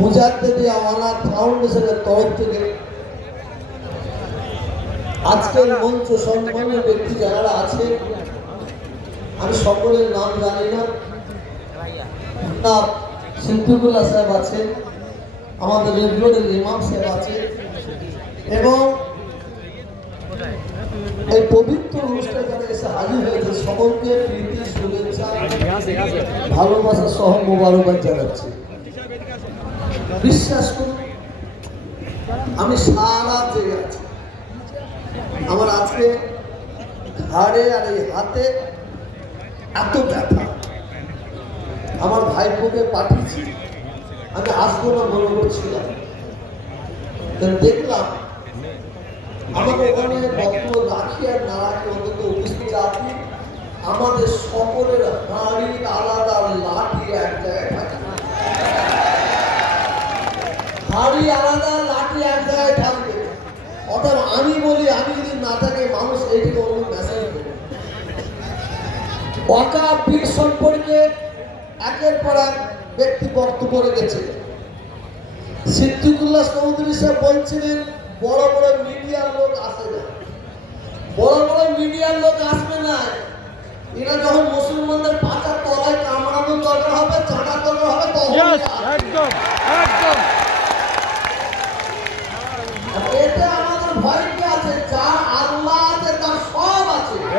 মুজাদ্দেদি ফাউন্ডেশনের তরফ থেকে আজকের মঞ্চ ব্যক্তি যারা আছেন, আমি সকলের নাম জানি না। সিদ্দিকুল্লাহ সাহেব আছেন, আমাদের রেগুলারের ইমাম সাহেব আছেন এবং এই পবিত্র অনুষ্ঠানে এসে হাজির হয়েছে সকলকে প্রীতি, শুভেচ্ছা, ভালোবাসা সহ মোবারকবাদ জানাচ্ছি। বিশ্বাস করুন আমি সারা জেগে আছি। আমার আজকে ঘাড়ে আর এই হাতে এত ব্যথা। আমার ভাইপোকে পাঠিয়েছি, আমি আসব না মনে করছিলাম। দেখলাম, আমাকে ওখানে বক্তব্য রাখি আর না রাখি, অন্তত উপস্থিত আপনি আমাদের সকলের হাঁড়ি আলাদা লাঠি এক জায়গায় হাঁড়ি আলাদা, লাঠি এক জায়গায় থাকবে। অর্থাৎ আমি বলি, আমি যদি না থাকি, মানুষ এইটিকে অন্য মেসেজ দেবে। ওয়াকাব বীর সম্পর্কে একের পর এক ব্যক্তি বক্তব্য রেখেছে। সিদ্দিকুল্লাহ চৌধুরী সাহেব বলছিলেন, বড় বড় মিডিয়ার লোক আসে না। বড় বড় মিডিয়ার লোক আসবে না।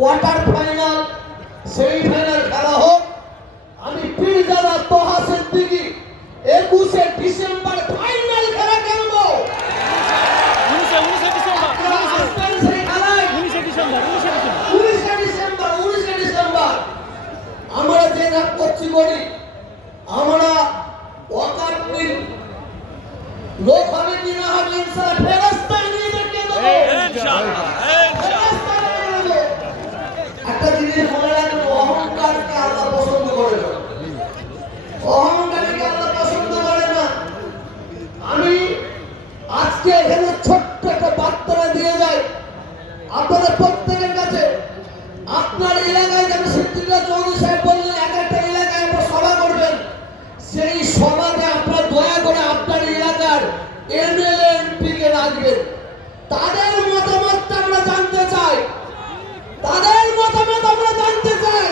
কোয়ার্টার ফাইনাল সেমিফাইনাল খেলা হোক। আমি পীরজাদা তোহা সিদ্দিকি একুশে ডিসেম্বর ফাইনাল খেলা খেলব। উনিশে উনিশে ডিসেম্বর করছি আসবেন সেই খেলায় উনিশে ডিসেম্বর উনিশে ডিসেম্বর উনিশে ডিসেম্বর উনিশে ডিসেম্বর আমরা যে রাগ করছি করি আমরা ওয়াকার লোক হবে কি না হবে ইনশাআল্লাহ ফেরেশতা নিয়ে দেখে দেবো ইনশাআল্লাহ ফেরেশতা নিয়ে দেবো। একটা জিনিস মনে রাখবেন অহংকারকে আল্লাহ পছন্দ করে না অহংকারীকে আল্লাহ পছন্দ করে না আমি আজকে এখানে ছোট্ট একটা বার্তা দিয়ে যাই আপনাদের প্রত্যেকের কাছে আপনার এলাকায় যেন সিদ্দিকুল্লাহ চৌধুরী সাহেব বললেন, এক একটা এলাকায় আপনার সভা করবেন। সেই সভাতে আপনার দয়া করে আপনার এলাকার এমএলএ এমপি কে রাখবেন। তাদের মতামতটা আমরা জানতে চাই। তাদের মতামত আমরা জানতে চাই।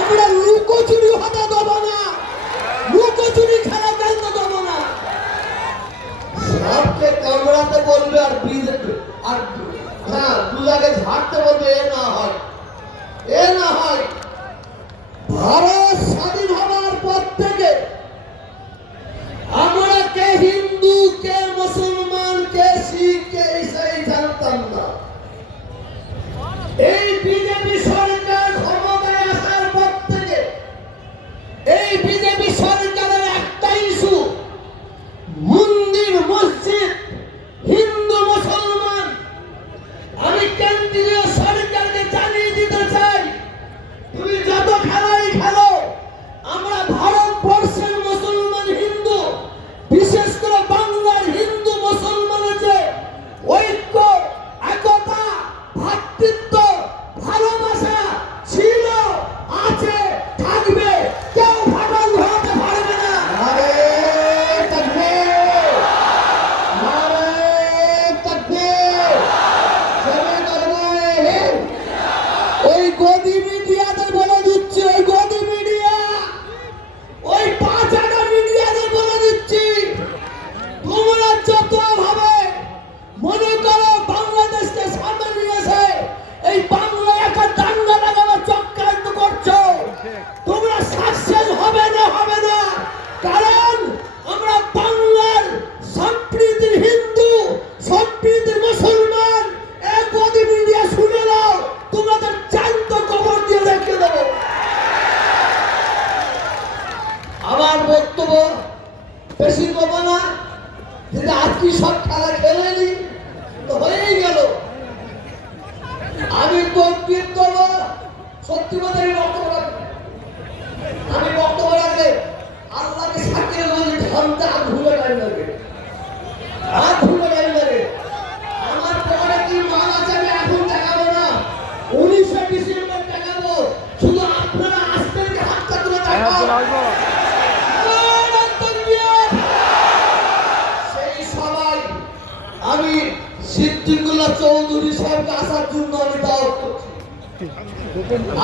আমরা লুকোচুরি হতে দেবো না। সাহেবকে আসার জন্য আমি দাওয়াত করছি।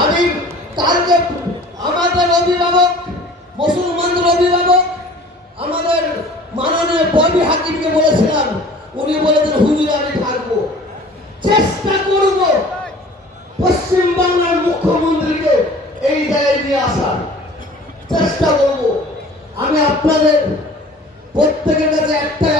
আমি কালকে আমাদের অভিভাবক, মুসলমানদের অভিভাবক, আমাদের মাননীয় ববি হাকিমকে বলেছিলাম, উনি বলেছেন, হুজুর, আমি থাকব। চেষ্টা করব পশ্চিম বাংলার মুখ্যমন্ত্রীকে এই জায়গায় নিয়ে আসার। চেষ্টা করব। আমি আপনাদের প্রত্যেকের কাছে একটাই